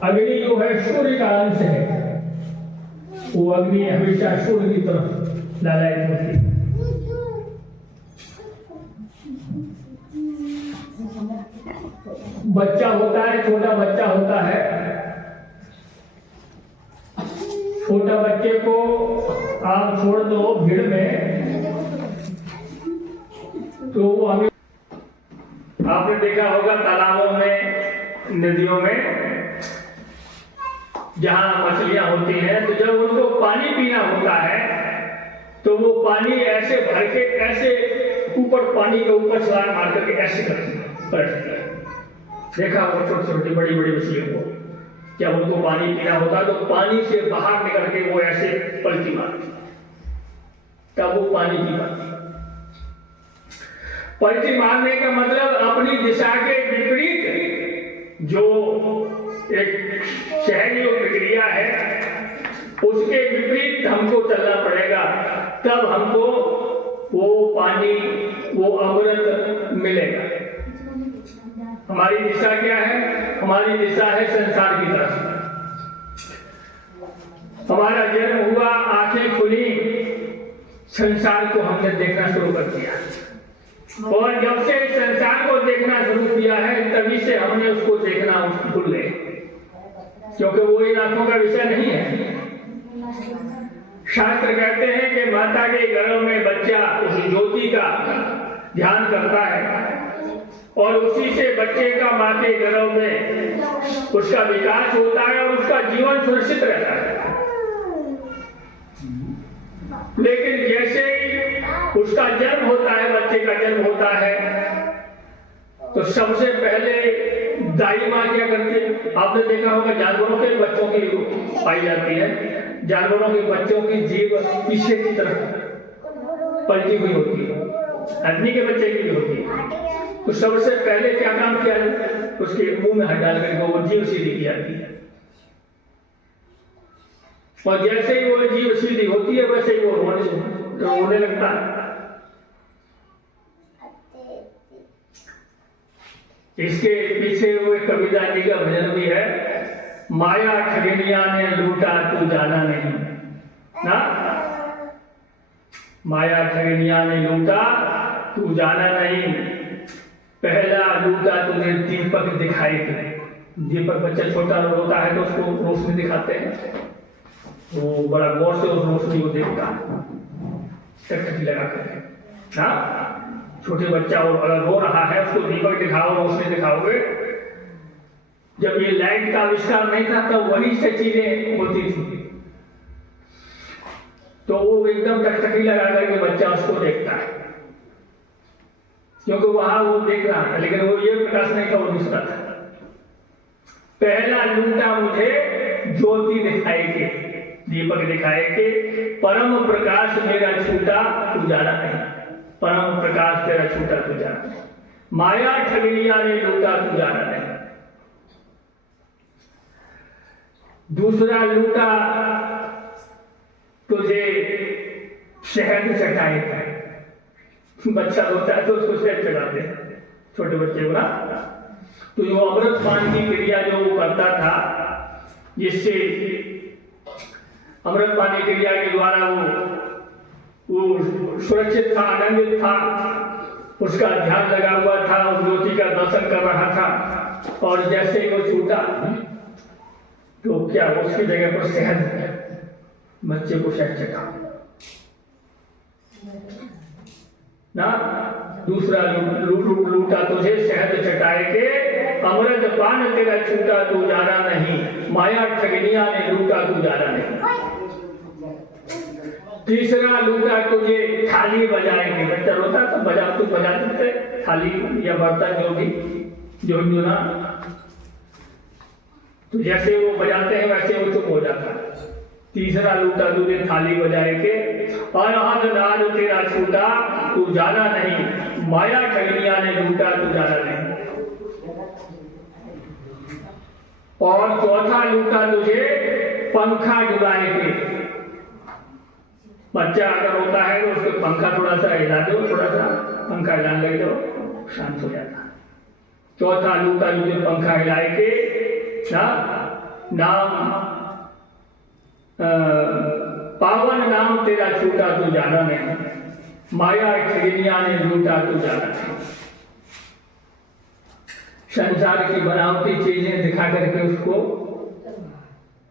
अग्नि जो है सूर्य का अंश है, वो अग्नि हमेशा सूर्य की तरफ लालायित होती है। बच्चा होता है, छोटा बच्चा होता है, छोटा बच्चे को आप छोड़ दो भीड़ में तो वो हमें, आपने देखा होगा तालाबों में, नदियों में जहां मछलियां होती हैं, तो जब उनको पानी पीना होता है तो वो पानी ऐसे भर के ऐसे ऊपर, पानी के ऊपर छलांग मार करके ऐसे करती है। देखा वो छोटी छोटी बड़ी बड़ी मछलियों को, जब उनको पानी पीना होता है तो पानी से बाहर निकल के वो ऐसे पलटी मारती, तब वो पानी पी पाती। पलटी मारने का मतलब अपनी दिशा के विपरीत जो एक शहरी प्रक्रिया है, उसके विपरीत हमको चलना पड़ेगा, तब हमको वो पानी, वो अमृत मिलेगा। हमारी दिशा क्या है? हमारी दिशा है संसार की तरफ। हमारा जन्म हुआ, आंखें खुली, संसार को हमने देखना शुरू कर दिया, और जब से संसार को देखना शुरू किया है तभी से हमने उसको देखना भूल गए, क्योंकि वो इन आंखों का विषय नहीं है। शास्त्र कहते हैं कि माता के गर्भ में बच्चा उस ज्योति का ध्यान करता है, और उसी से बच्चे का मां के गर्भ में उसका विकास होता है और उसका जीवन सुरक्षित रहता है। लेकिन जैसे ही उसका जन्म होता है, बच्चे का जन्म होता है, तो सबसे पहले दाई माँ क्या करती है? आपने देखा होगा जानवरों के बच्चों की पाई जाती है, जानवरों के बच्चों की जीभ पीछे की तरफ पलटी हुई होती है, आदमी के बच्चे की भी होती है। तो सबसे पहले क्या काम किया है? उसके मुंह में हाथ डाल करके वो जीभ सीधी की जाती है, और जैसे ही वो जीभ सीधी होती है वैसे ही वो रोने लगता है। इसके पीछे वो कबीर जी का भजन भी है, माया ठगिनिया ने लूटा तू जाना नहीं ना, माया ठगिनिया ने लूटा तू जाना नहीं, पहला लूटा तुझे दीपक दिखाई दे। दीपक बच्चा छोटा होता है तो उसको रोशनी दिखाते हैं, वो बड़ा गौर से उस रोशनी को देखता है, टकटकी लगा करके ना। छोटे बच्चा और अगर रो रहा है उसको दीपक दिखाओ, रोशनी दिखाओगे। जब ये लाइट का आविष्कार नहीं था तब वही से चीजें होती थी, तो वो एकदम टकटकी लगा करके बच्चा उसको देखता है, क्योंकि वहां वो देख रहा था, लेकिन वो ये प्रकाश नहीं था, वो दूसरा था। पहला लूटा मुझे ज्योति दिखाई के, दीपक दिखाए के, परम प्रकाश मेरा छूटा तू जाना नहीं, परम प्रकाश तेरा छूटा तू जाना नहीं, माया ठगलिया ने लूटा तू जाना नहीं। दूसरा लूटा तुझे शहद चटाए का, बच्चा होता है तो उसको शहद चटाते हैं छोटे बच्चे को ना। तो जो अमृत पान की क्रिया जो वो करता था, जिससे अमृत पान की क्रिया के द्वारा वो सुरक्षित था, आनंदित था, उसका ध्यान लगा हुआ था, उस ज्योति का दर्शन कर रहा था, और जैसे ही वो छूटा तो क्या उसकी जगह पर शहद, बच्चे को शहद चटा ना। दूसरा लूटा तुझे शहद चटाए के, अमृत पान तेरा छूटा तू जाना नहीं, माया ठगनिया ने लूटा तू जाना नहीं। तीसरा लूटा तुझे थाली बजाएंगे, बच्चा रोता तो तू बजा सकते थाली या बर्तन जो ना, तो जैसे वो बजाते हैं वैसे वो चुप हो जाता है। तीसरा लूटा तुझे थाली बजाए के, और नाद तेरा छूटा तू जाना नहीं, माया ठगनिया ने लूटा तू जाना नहीं। और चौथा लूटा तुझे पंखा डुलाए के, बच्चा अगर होता है तो उसको पंखा थोड़ा सा हिला दो, थोड़ा सा पंखा हिलाने लगे तो शांत हो जाता है। चौथा लूटा तुझे पंखा हिलाए के नाम पावन नाम तेरा छूटा तू जाना नहीं, माया ठगनिया ने लूटा तू जाना नहीं। संसार की बनावटी चीजें दिखा करके उसको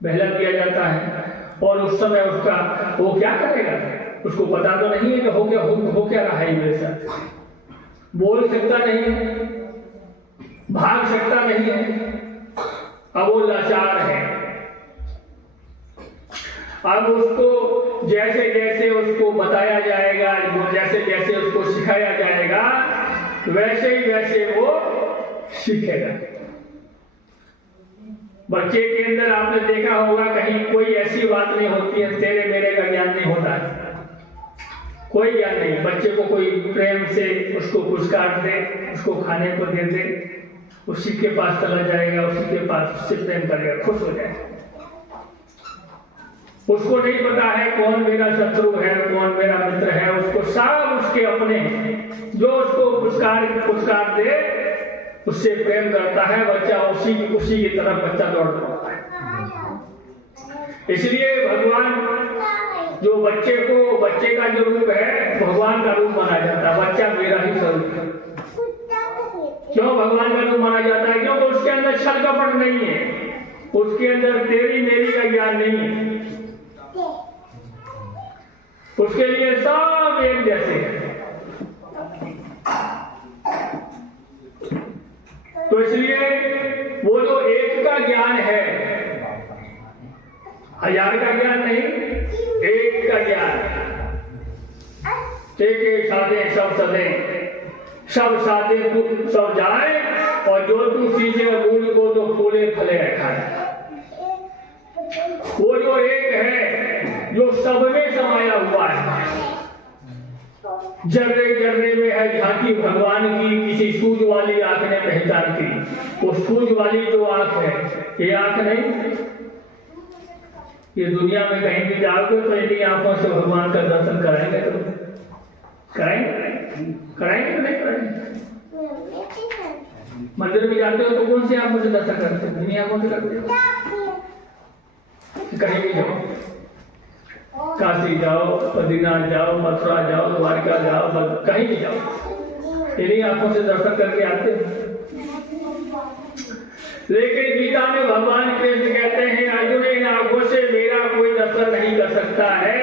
बहला दिया जाता है, और उस समय उसका वो क्या करेगा, उसको पता तो नहीं है कि हो क्या रहा है मेरे साथ, बोल सकता नहीं है, भाग सकता नहीं है, अब वो लाचार है। अब उसको जैसे जैसे उसको बताया जाएगा, जैसे जैसे उसको सिखाया जाएगा, वैसे ही वैसे वो सीखेगा। बच्चे के अंदर आपने देखा होगा कहीं कोई ऐसी बात नहीं होती है तेरे मेरे का ज्ञान नहीं होता है, कोई ज्ञान नहीं। बच्चे को कोई प्रेम से उसको कुछ काट दे, उसको खाने को दे दे, उसी के पास चला जाएगा, उसी के पास उससे प्रेम करेगा, खुश हो जाएगा। उसको नहीं पता है कौन मेरा शत्रु है, कौन मेरा मित्र है, उसको सब उसके अपने जो उसको पुरस्कार दे उससे प्रेम करता है बच्चा, उसी की तरफ बच्चा दौड़ पड़ता है। इसलिए भगवान जो बच्चे का जो रूप है भगवान का रूप माना जाता है, बच्चा मेरा ही स्वरूप है। क्यों भगवान का रूप माना जाता है? क्योंकि उसके अंदर छल कपट नहीं है, उसके अंदर तेरी मेरी का ज्ञान नहीं है, उसके लिए सब एक जैसे हैं। तो इसलिए वो जो एक का ज्ञान है, हजार का ज्ञान नहीं, एक का ज्ञान, एक साधे सब सदे, सब साधे तू सब जाए, और जो तू सींचे मूल को तो फूले फले खाए। वो जो एक है जो सब में समाया हुआ है, जर्रे जर्रे में है झांकी भगवान की, किसी सूझ वाली आंख ने पहचान की। वो सूझ वाली जो आंख है, ये आंख नहीं, ये दुनिया में कहीं भी जाओगे तो इन्हीं आंखों से भगवान का दर्शन कराएंगे, तो कराएंगे तो नहीं कराएंगे। मंदिर में जाते हो तो कौन सी आंखों से दर्शन करते हो? इन्हीं आंखों से करते हो। कहीं भी जाओ, काशी जाओ, बद्रीनाथ जाओ, मथुरा जाओ, द्वारका जाओ, कहीं भी जाओ, इन्हीं आंखों से दर्शन करके आते हैं। लेकिन गीता में भगवान कृष्ण कहते हैं अर्जुन इन आंखों से मेरा कोई दर्शन नहीं कर सकता है।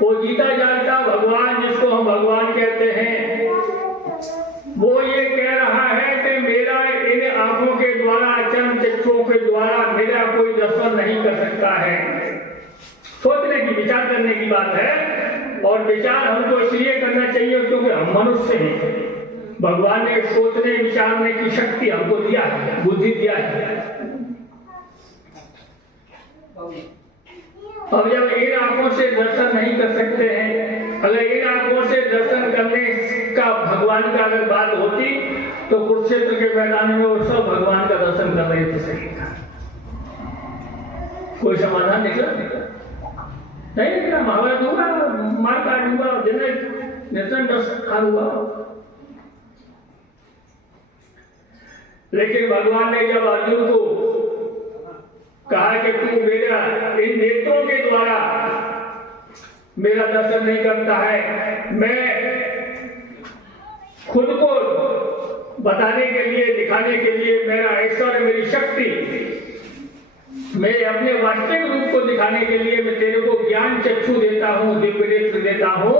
वो गीता जानता भगवान जिसको हम भगवान कहते हैं, वो ये कह रहा है कि मेरा इन आंखों के द्वारा, चरण चक्षुओं के द्वारा मेरा कोई दर्शन नहीं कर सकता है। सोचने की, विचार करने की बात है। और विचार हमको इसलिए करना चाहिए क्योंकि हम मनुष्य हैं। भगवान ने सोचने विचारने की शक्ति हमको दिया है, बुद्धि दिया है। अब जब इन आंखों से दर्शन नहीं कर सकते हैं, अगर इन आंखों से दर्शन करने का भगवान का अगर बात होती तो कुरुक्षेत्र के मैदान में वो सब भगवान का दर्शन कर रहे थे। सही कोई समाधान निकला नहीं निकला। महाभारत हुआ, मार काट हुआ, निर्जन दर्शन हुआ। लेकिन भगवान ने जब अर्जुन को कहा कि तू मेरा इन नेत्रों के द्वारा मेरा दर्शन नहीं करता है, मैं खुद को बताने के लिए, दिखाने के लिए, मेरा ऐश्वर्य, मेरी शक्ति, मैं अपने वास्तविक रूप को दिखाने के लिए मैं तेरे को ज्ञान चक्षु देता हूँ, दिव्य नेत्र देता हूँ।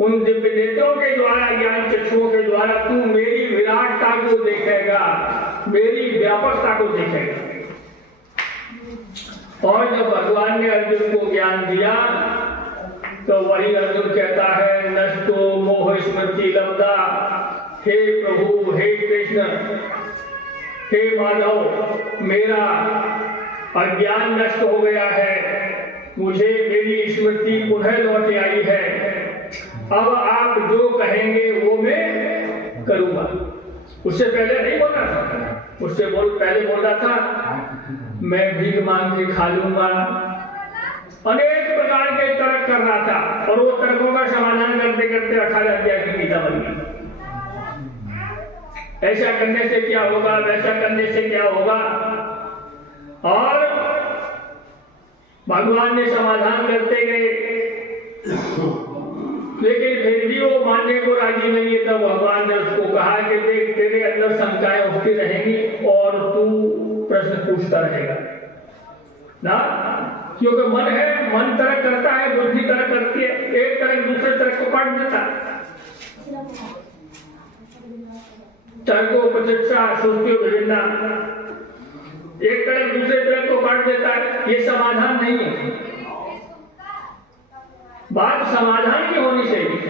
उन दिव्य नेत्रों के द्वारा, ज्ञान चक्षुओं के द्वारा तू मेरी विराटता को देखेगा, मेरी व्यापकता को देखेगा। और जब भगवान ने अर्जुन को ज्ञान दिया तो वही अर्जुन कहता है, नष्टो मोह स्मृति लब्धा, हे प्रभु, हे कृष्ण, हे माधव, मेरा अज्ञान नष्ट हो गया है, मुझे मेरी स्मृति पुनः लौट आई है। अब आप जो कहेंगे वो मैं करूंगा। उससे पहले नहीं बोला था, उससे पहले बोला था मैं भीख मांग के खा लूंगा, अनेक प्रकार के तर्क कर रहा था। और वो तर्कों का समाधान करते करते 18 अध्याय की गीता बन गई। ऐसा करने से क्या होगा, वैसा करने से क्या होगा। और भगवान ने समाधान करते गए, लेकिन फिर भी वो मानने को राजी नहीं है। तब भगवान ने उसको कहा कि देख, तेरे अंदर शंकाएं उठती रहेंगी और तू प्रश्न पूछता रहेगा ना, क्योंकि मन है, मन तर्क करता है, बुद्धि तर्क करती है, एक तर्क दूसरे तर्क को काट देता है। तर्को प्रत्यक्षा श्रुतियों विभिन्ना, एक तरफ दूसरे तरफ को काट देता है। ये समाधान नहीं है। बात समाधान की होनी चाहिए।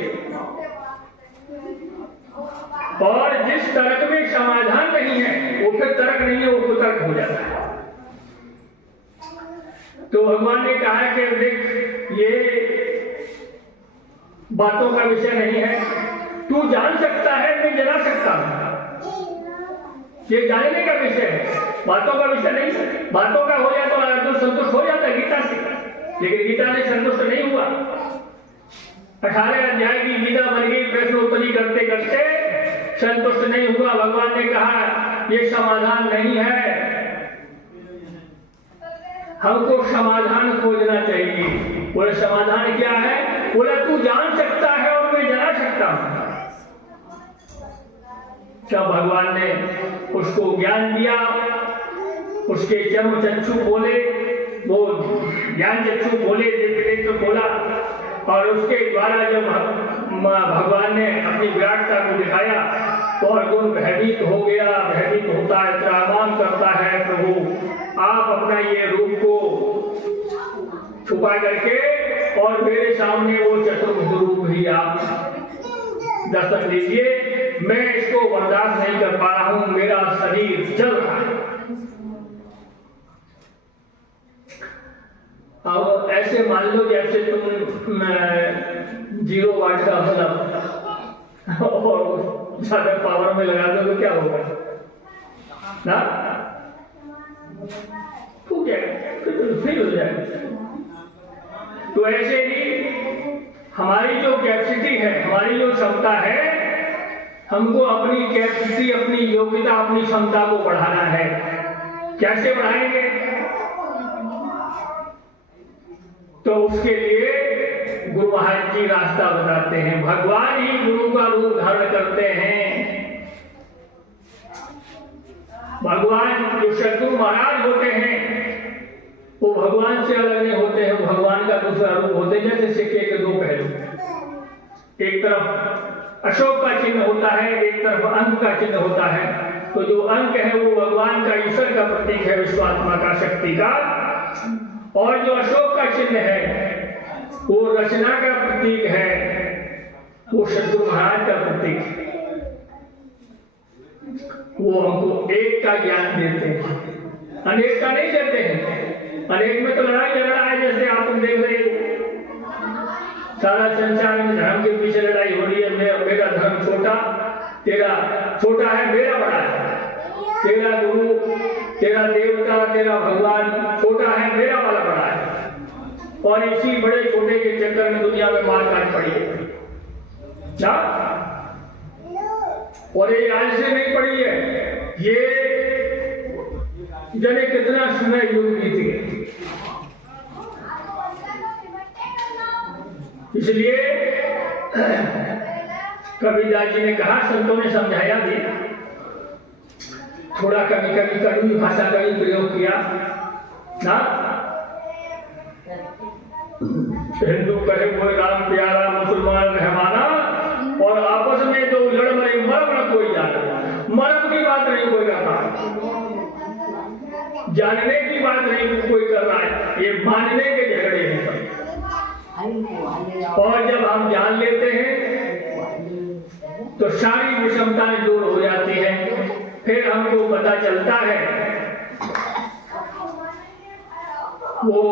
और जिस तर्क में समाधान नहीं है वो फिर तर्क नहीं है, वो कुतर्क हो जाता है। तो भगवान ने कहा कि देख, ये बातों का विषय नहीं है, तू जान सकता है, मैं जला सकता हूं। ये जानने का विषय है, बातों का विषय नहीं है। बातों का हो जाए तो अर्जुन संतुष्ट हो जाता है गीता से, लेकिन गीता से संतुष्ट नहीं हुआ। 18 अध्याय की गीता बन गई, प्रश्न उत्तरी करते करते संतुष्ट नहीं हुआ। भगवान ने कहा ये समाधान नहीं है, हमको समाधान खोजना चाहिए। बोले समाधान क्या है? बोला तू जान सकता है और मैं जान सकता हूं। क्या भगवान ने उसको ज्ञान दिया, उसके चर्म चक्षु बोले, वो ज्ञान चक्षु बोले, दिव्य बोला। और उसके द्वारा जब भगवान ने अपनी विराटता को दिखाया तो अर्जुन भयभीत हो गया, भयभीत होता है, त्रामान करता है, प्रभु आप अपना ये रूप को छुपा करके और मेरे सामने वो चतुर्भुज रूप ही आप दर्शन दीजिए। मैं इसको बर्दाश्त नहीं कर पा रहा हूं, मेरा शरीर जल रहा है। अब ऐसे मान लो जैसे तुम 0 वाट का बल्ब और ज्यादा पावर में लगा दो तो क्या होगा ना? तो क्या फिर हो जाएगा। तो ऐसे ही हमारी जो कैपेसिटी है, हमारी जो क्षमता है, हमको अपनी कैपेसिटी, अपनी योग्यता, अपनी क्षमता को बढ़ाना है। कैसे बढ़ाएंगे? तो उसके लिए गुरु महाराज जी रास्ता बताते हैं। भगवान ही गुरु का रूप धारण करते हैं। भगवान जो सद्गुरु महाराज होते हैं वो भगवान से अलग नहीं होते हैं, भगवान का दूसरा रूप होते हैं। जैसे सिक्के के 2 पहलू, एक तरफ अशोक का चिन्ह होता है, एक तरफ अंक का चिन्ह होता है। तो जो अंक है वो भगवान का, ईश्वर का प्रतीक है, विश्वात्मा का, शक्ति का। और जो अशोक का चिन्ह है वो रचना का प्रतीक है, वो सद्गुरु महाराज का प्रतीक है। वो हमको एक का ज्ञान देते हैं, अनेक का नहीं देते हैं। अनेक में तो लड़ाई झगड़ा है, जैसे आप तुम देख रहे हो सारा संसार में धर्म के पीछे लड़ाई हो रही है। मेरा धर्म छोटा, तेरा छोटा है, मेरा बड़ा है। तेरा गुरु, तेरा देवता, तेरा भगवान छोटा है, मेरा वाला बड़ा है। और इसी बड़े छोटे के चक्कर में दुनिया में मार काट पड़ी है ना। और ये आज से नहीं पड़ी है, ये जाने कितना समय युग बीत गए। इसलिए कबीरदास जी ने कहा, संतों ने समझाया भी, थोड़ा कभी कभी कड़वी भाषा का भी प्रयोग किया ना। हिंदू कहे कोई राम प्यारा, मुसलमान रहमाना, और आपस में जो लड़ मरे मर्म न कोई जाने। मर्म की बात नहीं कोई कर रहा है, जानने की बात नहीं कोई कर रहा है, ये मानने के झगड़े हैं। और जब हम जान लेते हैं तो सारी विषमताएं दूर हो जाती हैं। फिर हमको पता चलता है, वो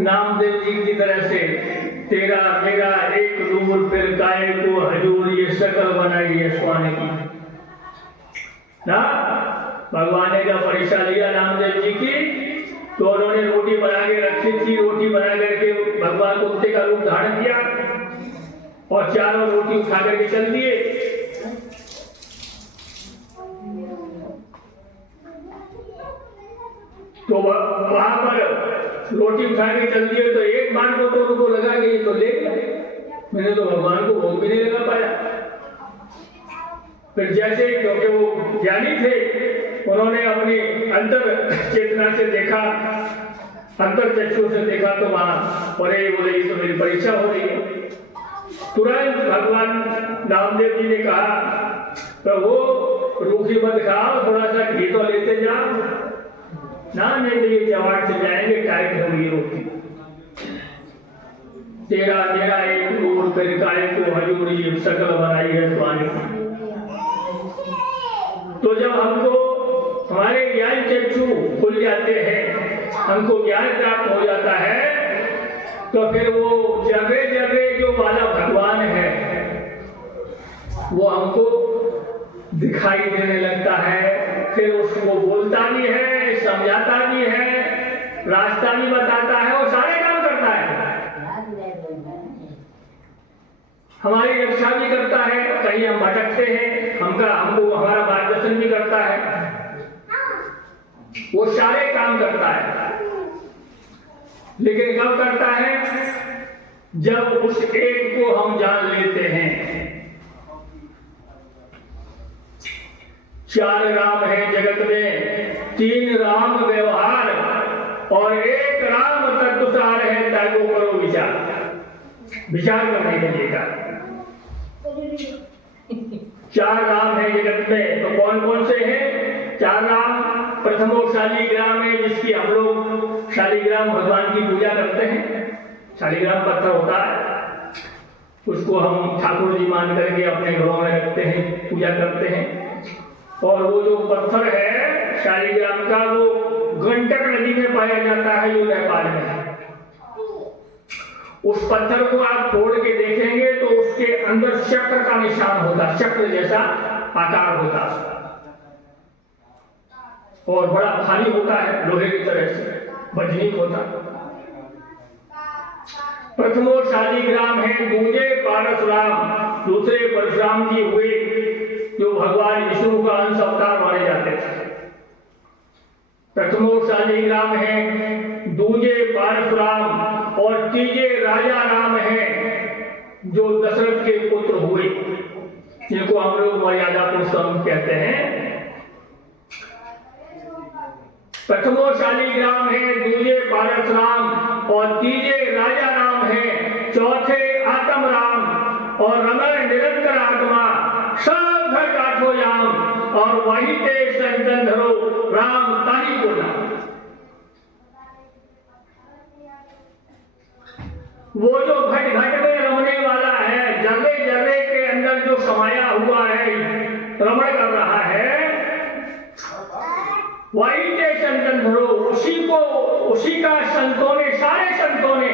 नामदेव जी की तरह से, तेरा मेरा एक नूर फिर काय को हजूर ये शकल बनाई है स्वामी की ना। भगवान ने जब परीक्षा लिया नामदेव जी की, तो उन्होंने रोटी बना के रखी थी। रोटी बना करके भगवान कुत्ते का रूप धारण किया और चारों रोटी उठा करके चल दिए। तो वहां पर रोटी उठा के चल दिए, तो एक बार को तो उनको लगा कि ये तो ले गया, मैंने तो भगवान को भोग भी नहीं लगा पाया। फिर जैसे, क्योंकि वो ज्ञानी थे, उन्होंने अपनी अंतर चेतना से देखा, अंतर चक्षु से देखा, तो वहां अरे बोले ये तो मेरी परीक्षा हो रही है। तुरंत भगवान नामदेव जी ने कहा, प्रभु रूखी मत खाओ, थोड़ा सा घी तो लेते जाओ ना, नहीं तो ये जवाब से जाएंगे, टाइट होगी रोटी। तेरा मेरा एक नूर फिर काय को हजूर ये शकल बनाई है स्वामी। तो जब हमको हमारे ज्ञान चक्षु खुल जाते हैं, हमको ज्ञान प्राप्त हो जाता है, तो फिर वो जगह जगह जो वाला भगवान है वो हमको दिखाई देने लगता है। फिर उसको बोलता भी है, समझाता भी है, रास्ता भी बताता है और सारे काम करता है। हमारी रक्षा भी करता है, कहीं हम भटकते हैं हमको हमारा मार्गदर्शन भी करता है, वो सारे काम करता है। लेकिन कब करता है? जब उस एक को हम जान लेते हैं। चार राम है जगत में, तीन राम व्यवहार, और एक राम तत्वसार है, ताको करो विचार। विचार करने के लिए का चार राम है जगत में, तो कौन कौन से हैं चार राम? प्रथमो शालिग्राम है, जिसकी हम लोग शालिग्राम भगवान की पूजा करते हैं। शालिग्राम पत्थर होता है, उसको हम ठाकुर जी मान करके अपने घरों में रखते हैं, पूजा करते हैं। और वो जो पत्थर है शालिग्राम का, वो गंडक नदी में पाया जाता है, जो नेपाल में है। उस पत्थर को आप तोड़ के देखेंगे तो उसके अंदर चक्र का निशान होता, चक्र जैसा आकार होता, और बड़ा भारी होता है, लोहे की तरह से वज्निक होता। प्रथमो शालिग्राम है, दूजे परशुराम, दूसरे परशुराम जी हुए, जो भगवान विष्णु का अंश अवतार माने जाते थे। प्रथमो शालिग्राम है, दूजे परशुराम, और तीजे राजा राम है, जो दशरथ के पुत्र हुए, जिनको हम लोग मर्यादा पुरुषोत्तम कहते हैं। प्रथमो शालिग्राम है, दूजे परशुराम, और तीजे राजा राम है, चौथे आत्म राम, और रमण निरंतर आत्मा, सब घर काठो जाम, और वही ते संतन धरो, राम ताही को नाम। वो जो घट घट में रमने वाला है, जर्रे जर्रे के अंदर जो समाया हुआ है, रमण कर रहा है, वही के संतन धरो, उसी का संतों ने, सारे संतों ने,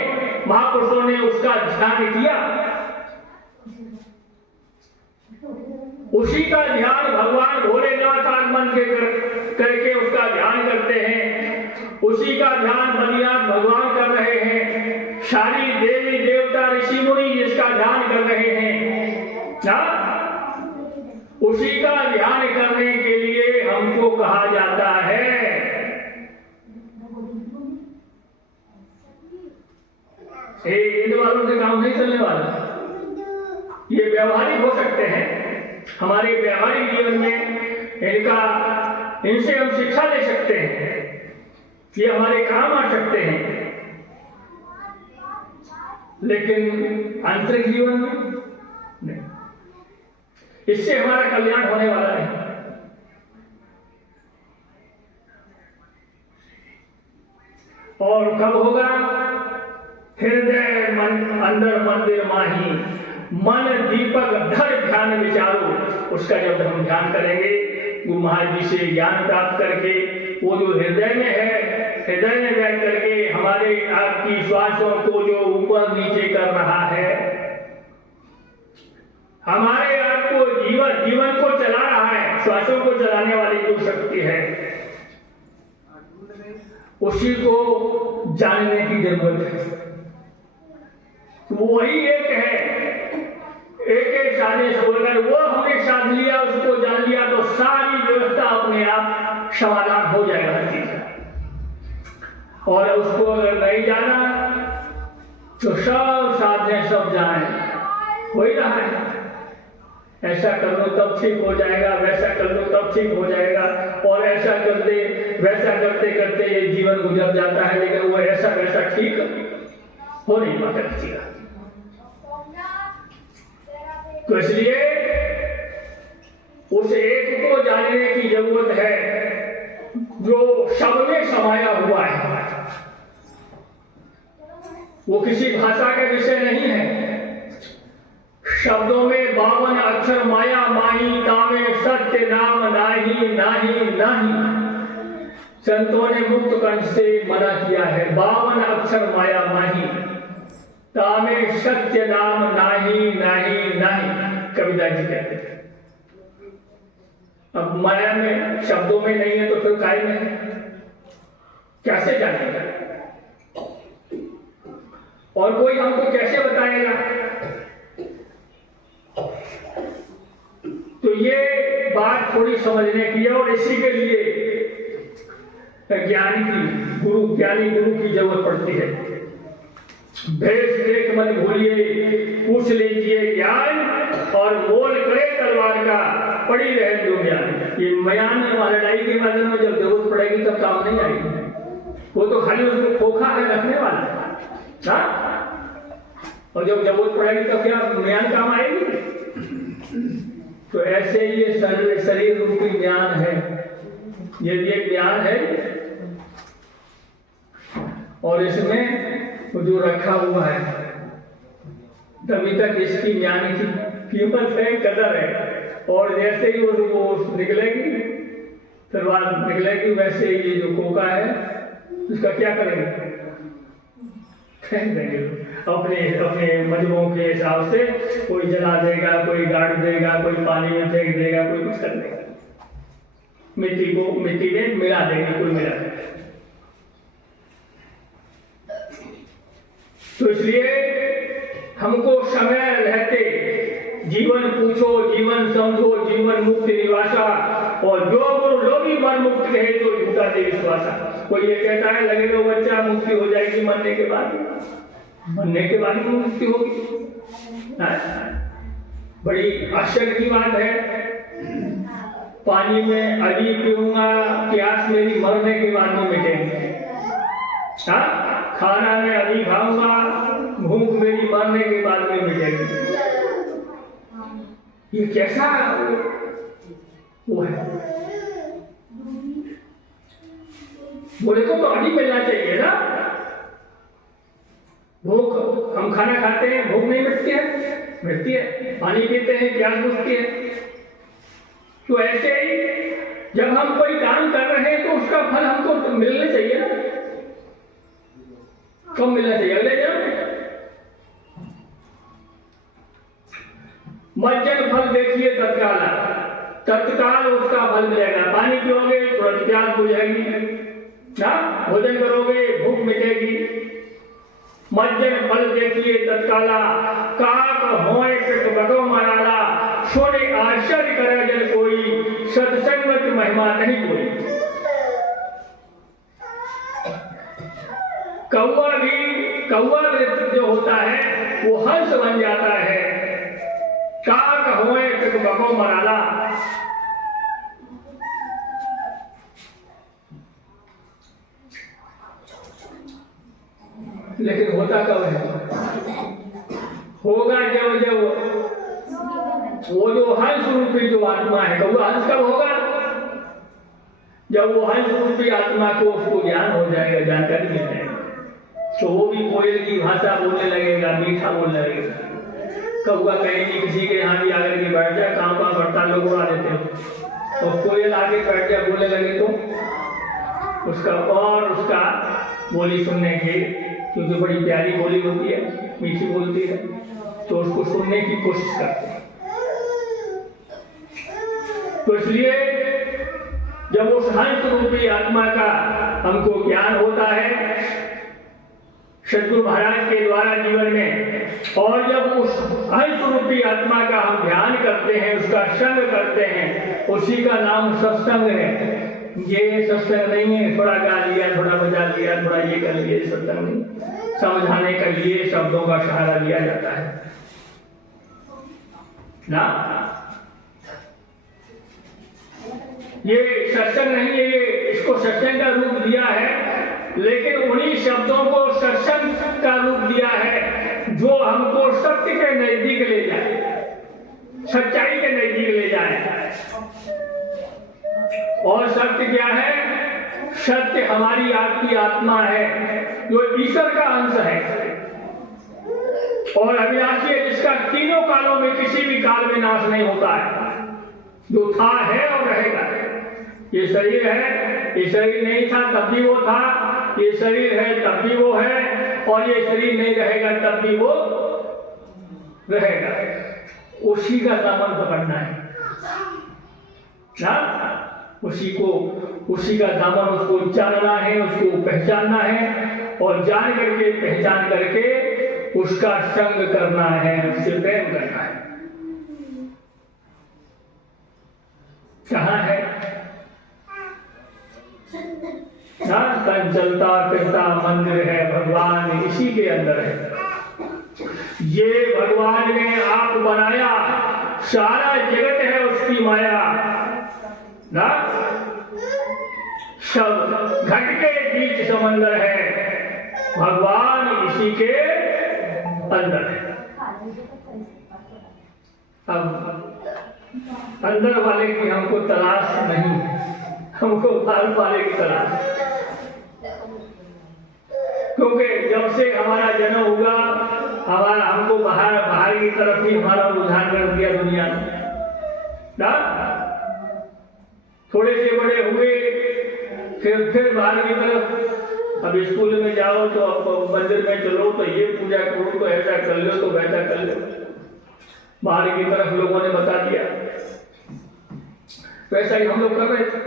महापुरुषों ने उसका ध्यान किया। उसी का ध्यान भगवान भोलेनाथ आगमन के करके उसका ध्यान करते हैं। उसी का ध्यान बद्रीनाथ भगवान कर रहे हैं। सारी देवी देवता ऋषि मुनि जिसका ध्यान कर रहे हैं ना, उसी का ध्यान करने के लिए हमको कहा जाता है। इन वालों से काम नहीं चलने वाला। ये व्यवहारिक हो सकते हैं, हमारे व्यवहारिक जीवन में इनसे हम शिक्षा ले सकते हैं, ये हमारे काम आ सकते हैं, लेकिन आंतरिक जीवन में नहीं। इससे हमारा कल्याण होने वाला नहीं। और कब होगा? हृदय मन अंदर मंदिर माही, मन दीपक धर ध्यान विचारो। उसका जब हम ध्यान करेंगे गुरु महाराज जी से ज्ञान प्राप्त करके, वो जो हृदय में है, हृदय में बैठ करके हमारे आपकी श्वासों को जो ऊपर नीचे कर रहा है, हमारे आपको जीवन को चला रहा है, श्वासों को चलाने वाली जो शक्ति है, उसी को जानने की जरूरत है। वही एक है, एक साधे से बोलकर वो हमने साध लिया, उसको जान लिया तो सारी व्यवस्था अपने आप समाधान हो जाएगा हर चीज का। और उसको अगर नहीं जाना तो सब साधने सब जाए, हो ही रहा है। ऐसा कर लो तब ठीक हो जाएगा, वैसा कर लो तब ठीक हो जाएगा, और ऐसा करते वैसा करते करते ये जीवन गुजर जाता है, लेकिन वो ऐसा वैसा ठीक हो नहीं पाता किसी का। तो इसलिए उस एक को जानने की जरूरत है जो सब में समाया हुआ है। वो किसी भाषा के विषय नहीं है। शब्दों में 52 अक्षर माया माही, तामे सत्य नाम नाही नाही नाही। संतों ने मुक्त कंठ से मना किया है। 52 अक्षर माया माही, तामे सत्य नाम नाही नाही नाही, कविता जी कहते हैं। अब माया में, शब्दों में नहीं है तो फिर काय में है? कैसे जानेगा? और कोई हमको कैसे बताएगा? तो ये बात थोड़ी समझने की है, और इसी के लिए ज्ञानी गुरु की जरूरत पड़ती है। भेष देख मत भूलिए, पूछ लीजिए ज्ञान, और मोल करे तलवार का, पड़ी रहे जो ज्ञान। ये मयान लड़ाई के मैदान में जब जरूरत पड़ेगी तब काम नहीं आएगी। वो तो खाली उसको खोखा है रखने वाला, और जब जरूरत पड़ेगी तब क्या ज्ञान काम आएगी? तो ऐसे ही ये शरीर रूपी ज्ञान है, ये ज्ञान है, और इसमें जो रखा हुआ है, तभी तक इसकी ज्ञान की कीमत है, कदर है। और जैसे ही वो निकलेगी, फिर बात निकलेगी, वैसे ये जो कोका है उसका क्या करेंगे? फेंक देंगे अपने अपने मजबूरों के हिसाब से। कोई जला देगा, कोई गाड़ देगा, कोई पानी में फेंक देगा, कोई कुछ कर देगा, मिट्टी में मिला देगा, कोई मिला देगा। तो इसलिए हमको समय रहते जीवन पूछो, जीवन समझो, जीवन मुक्ति निवासा, और जो गुरु लोभी मन मुक्त कहे तो झूठा दे विश्वासा। कोई ये कहता है लगे तो बच्चा मुक्ति हो जाएगी मरने के बाद ही मुक्ति होगी। बड़ी आश्चर्य की बात है। पानी में अभी पीऊंगा, प्यास मेरी मरने के बाद में मिटेगी। खाना में अभी खाऊंगा, भूख मेरी मरने के बाद में मिटेगी। ये कैसा वो है? बोले तो अभी मिलना चाहिए ना, भूख, हम खाना खाते हैं, भूख नहीं मिटती है? मिटती है। पानी पीते हैं, प्यास बुझती है। तो ऐसे ही जब हम कोई काम कर रहे हैं तो उसका फल हमको मिलना चाहिए ना। कब मिलना चाहिए? अगले जन्म। मज्जन फल देखिए तत्काल उसका फल मिलेगा। पानी पियोगे तुरंत प्यास बुझेगी ना, भोजन करोगे भूख मिटेगी। मज्जन फल देखिए तत्काला, काक होए पिक बगो मराला, सोने आश्चर्य करे जन कोई, सत्संगत महिमा नहीं कोई। कौवा वृत्त जो होता है वो हंस बन जाता है। काक होए पिक बगो मराला, लेकिन होता कब है? होगा जब वो जो हंस रूपी जो आत्मा है, कब हंस कब होगा? जब वो हंस रूपी आत्मा को उसको ज्ञान हो जाएगा, जानकारी मिल जाएगी, तो वो भी कोयल की भाषा बोलने लगेगा, मीठा बोलने लगेगा। कौवा कहेंगे किसी के यहाँ भी आकर के बैठ जाए, काम करता लोग उड़ा देते हैं, और कोयल आगे बैठ जाए बोलने लगे तो उसका बोली सुनने की, क्योंकि बड़ी प्यारी बोली होती है, मीठी बोलती है, तो उसको सुनने की कोशिश करते हैं। तो इसलिए जब उस हंस रूपी आत्मा का हमको ज्ञान होता है सतगुरु महाराज के द्वारा जीवन में, और जब उस हंस रूपी आत्मा का हम ध्यान करते हैं, उसका संग करते हैं, उसी का नाम सत्संग है। ये सत्संग नहीं है थोड़ा गा लिया, थोड़ा बजा लिया, थोड़ा ये कर लिया, सत्संग नहीं। समझाने के लिए शब्दों का सहारा लिया जाता है ना। ये सत्संग नहीं है, ये इसको सत्संग का रूप दिया है, लेकिन उन्हीं शब्दों को सत्संग का रूप दिया है जो हमको सत्य के नजदीक ले जाए, सच्चाई के नजदीक ले जाए। और सत्य क्या है? सत्य हमारी आपकी आत्मा है, जो ईश्वर का अंश है और अविनाशी है, जिसका तीनों कालों में किसी भी काल में नाश नहीं होता है, जो था है और रहेगा। ये शरीर है, ये शरीर नहीं था तब भी वो था, ये शरीर है तब भी वो है, और ये शरीर नहीं रहेगा तब भी वो रहेगा। उसी का दामन पकड़ना है ना, उसी का दामन उसको जानना है, उसको पहचानना है, और जान करके पहचान करके उसका संग करना है, उससे प्रेम करना है। कहाँ है ना? तन चलता फिरता मंदिर है, भगवान इसी के अंदर है। ये भगवान ने आप बनाया, सारा जगत है उसकी माया ना। सब घट के बीच समंदर है, भगवान इसी के अंदर है। अब अंदर वाले की हमको तलाश नहीं, हमको बाहर वाले की तलाश। क्योंकि जब से हमारा जन्म हुआ, हमको बाहर की तरफ ही हमारा रुझान कर दिया दुनिया ना। थोड़े से बड़े हुए, फिर बाहर की तरफ। अब स्कूल में जाओ तो अब मंदिर में चलो तो ये पूजा करो, तो ऐसा कर लो, तो वैसा कर लो। बाहर की तरफ लोगों ने बता दिया, वैसा ही हम लोग कर रहे थे,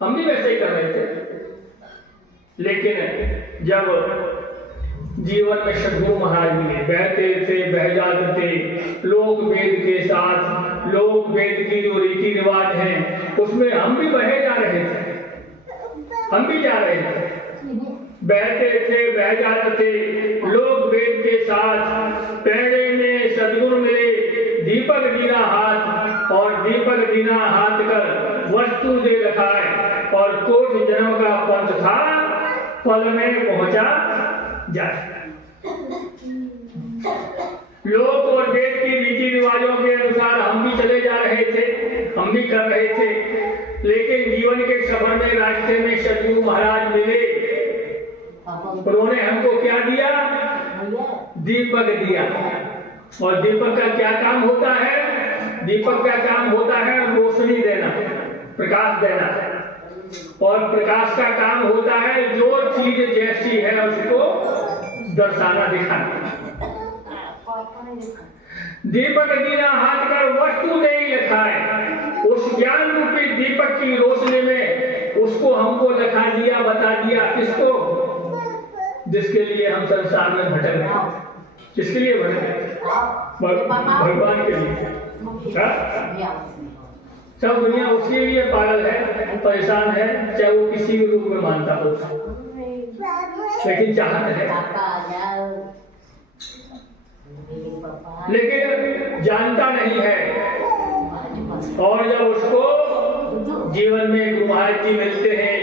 हम भी वैसे ही कर रहे थे। लेकिन जब जीवन में सद्गुरु महाराज मिले, बहते थे, बह जाते थे, लोक वेद के साथ, लोक वेद की जो रीति रिवाज है उसमें हम भी बहे जा रहे थे, हम भी जा रहे थे, बहते थे, बह जाते थे, लोक वेद के साथ। पेड़े में सद्गुरु मिले, दीपक दीना हाथ, और दीपक दीना हाथ कर वस्तु दे रखाए, और कोट जन्म का पंथ था, फल में पहुंचा जाए। लोक और वेद की रीति रिवाजों के अनुसार हम भी चले जा रहे थे, हम भी कर रहे थे। लेकिन जीवन के सफर में रास्ते में सद्गुरु महाराज मिले, उन्होंने हमको क्या दिया? दीपक दिया। और दीपक का क्या काम होता है? दीपक का काम होता है रोशनी देना, प्रकाश देना। और प्रकाश का काम होता है जो चीज जैसी है उसको दर्शाना, दिखाना। दीपक दीना हाथ कर वस्तु नहीं लिखाए, उस ज्ञान रूपी दीपक की रोशनी में उसको हमको लिखा दिया, बता दिया। किसको? जिसके लिए हम संसार में भटक रहे हैं। किसके लिए भटक रहे हैं? भगवान के लिए। सब दुनिया उसके लिए पागल है, परेशान है, चाहे वो किसी भी रूप में मानता हो, लेकिन चाहत है, लेकिन जानता नहीं है। और जब उसको जीवन में गुरु महाराज जी मिलते हैं,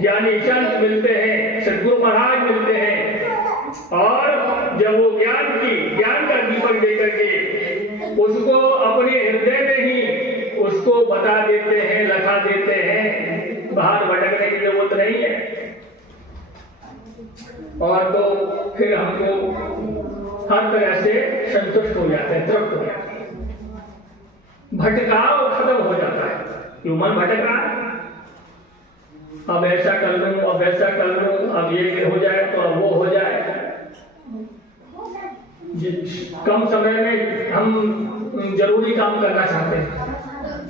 ज्ञानी संत मिलते हैं, सदगुरु महाराज मिलते हैं, और जब वो ज्ञान का दीपक देकर के उसको अपने हृदय में ही उसको बता देते हैं, लिखा देते हैं, बाहर भटकने की जरूरत नहीं है। और तो फिर हमको हर तरह से संतुष्ट हो जाते हैं, तृप्त हो जाते हैं, भटकाव खत्म हो जाता है। क्यों मन भटक रहा है? अब ऐसा कर लूं, अब वैसा कर लूं, अब ये हो जाए तो अब वो हो जाए। कम समय में हम जरूरी काम करना चाहते हैं।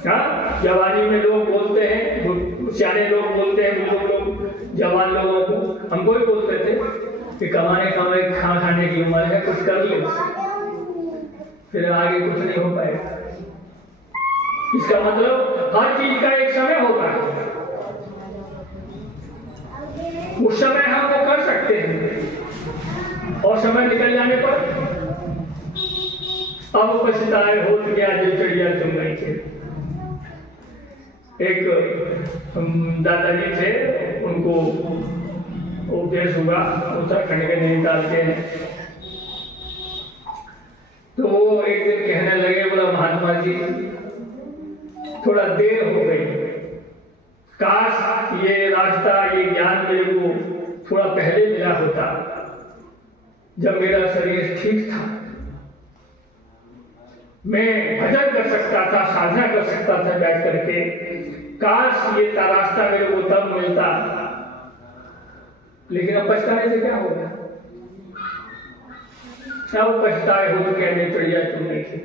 क्या जवानी में लोग बोलते हैं, सियाने लोग बोलते हैं, बुजुर्ग लोग जवान लोगों को, हमको भी बोलते थे कि कमाने खाने की उम्र है, कुछ कर ले, फिर आगे कुछ नहीं हो पाएगा। इसका मतलब हर चीज का एक समय होता है, उस समय हम वो कर सकते हैं, और समय निकल जाने पर अब पछताए हो गया जो चिड़िया चुन गई थे। एक दादाजी थे, उनको उपदेश हुआ, उत्तराखंड के नैनीताल के हैं। तो वो एक दिन कहने लगे, बोला महात्मा जी थोड़ा देर हो गई, काश ये रास्ता, ये ज्ञान मेरे को थोड़ा पहले मिला होता, जब मेरा शरीर ठीक था, मैं भजन कर सकता था, साधना कर सकता था बैठ करके। काश ये रास्ता मेरे को तब मिलता, लेकिन अब पछताने से क्या होगा? अब पछताए हो कहने चिड़िया चुन गई थी।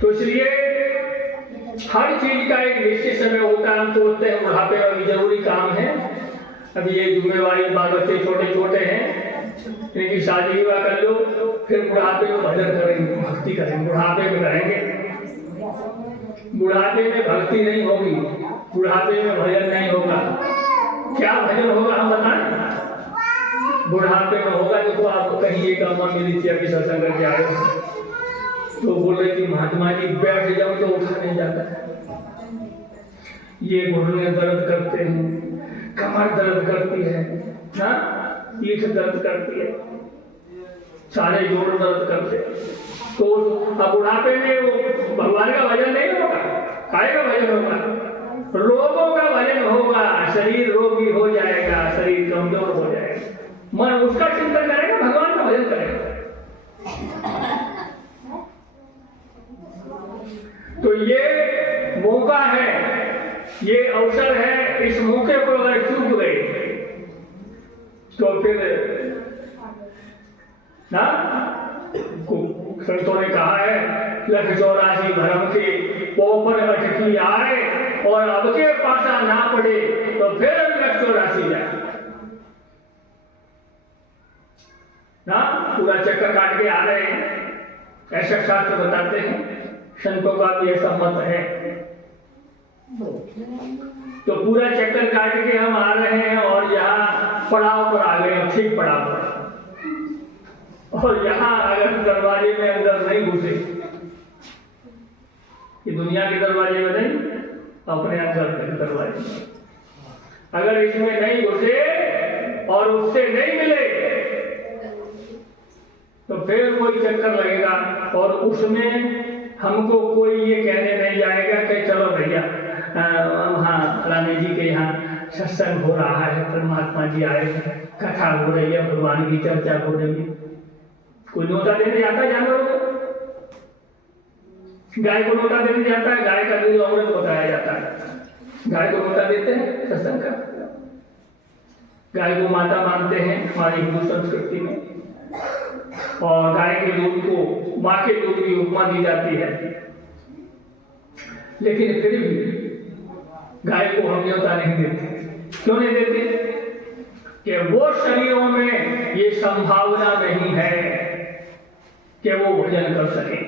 तो इसलिए हर चीज का एक निश्चित समय होता है। हम सोचते हैं बुढ़ापे में जरूरी काम है, अब ये जिम्मेवारी, बाल बच्चे छोटे छोटे हैं, इनकी शादी विवाह कर लो, फिर बुढ़ापे में भजन करेंगे, भक्ति करेंगे, बुढ़ापे में करेंगे। बुढ़ापे में भक्ति नहीं होगी, बुढ़ापे में भजन नहीं होगा। क्या भजन होगा हम बताएं? बुढ़ापे में होगा। देखो आपको कहीं एक अम्मा मिली थी, अभी सत्संग करके आए हो, तो बोल रहे कि महात्मा जी बैठ जाओ तो उठा नहीं जाता है, ये घुटने दर्द करते हैं, कमर दर्द करती है, ना पीठ दर्द करती है, सारे जोड़ दर्द करते हैं। तो अब बुढ़ापे में वो भगवान का भजन नहीं होगा, काय का भजन होगा? रोगों का भजन होगा। शरीर रोगी हो जाएगा, शरीर कमजोर हो जाएगा, मन उसका चिंतन करेगा, भगवान का भजन करेगा। तो ये मौका है, ये अवसर है, इस मौके को अगर चूक गए तो फिर ना, संतों ने कहा है, 184 भरम के पोपर अटकी आए, और अब के पासा ना पड़े तो फिर 184 जाए ना। पूरा चक्कर काट के आ रहे हैं, ऐसा शास्त्र बताते हैं, संतों का भी ऐसा मत है। तो पूरा चक्कर काट के हम आ रहे हैं, और यहाँ पड़ाव पर आ गए, ठीक पड़ाव पर, और यहाँ अगर दरवाजे में अंदर नहीं घुसे, कि दुनिया के दरवाजे में नहीं, अपने अंदर के दरवाजे में अगर इसमें नहीं घुसे और उससे नहीं मिले, तो फिर कोई चक्कर लगेगा, और उसमें हमको कोई ये कहने नहीं जाएगा कि चलो भैया हाँ फलाने जी के यहाँ सत्संग हो रहा है, परमात्मा जी आए हैं, कथा हो रही है, भगवान की चर्चा हो रही है, कोई न्योता देने जाता है जानवरों को? गाय को न्योता देने जाता है, गाय का दूध अमृत बताया जाता है, गाय को न्योता देते हैं सत्संग का? गाय को माता मानते हैं हमारी हिंदू संस्कृति में, और गाय के दूध को माँ के दूध की उपमा दी जाती है, लेकिन फिर भी गाय को हम न्योता नहीं देते। क्यों नहीं देते? कि वो शरीरों में ये संभावना नहीं है कि वो भजन कर सके।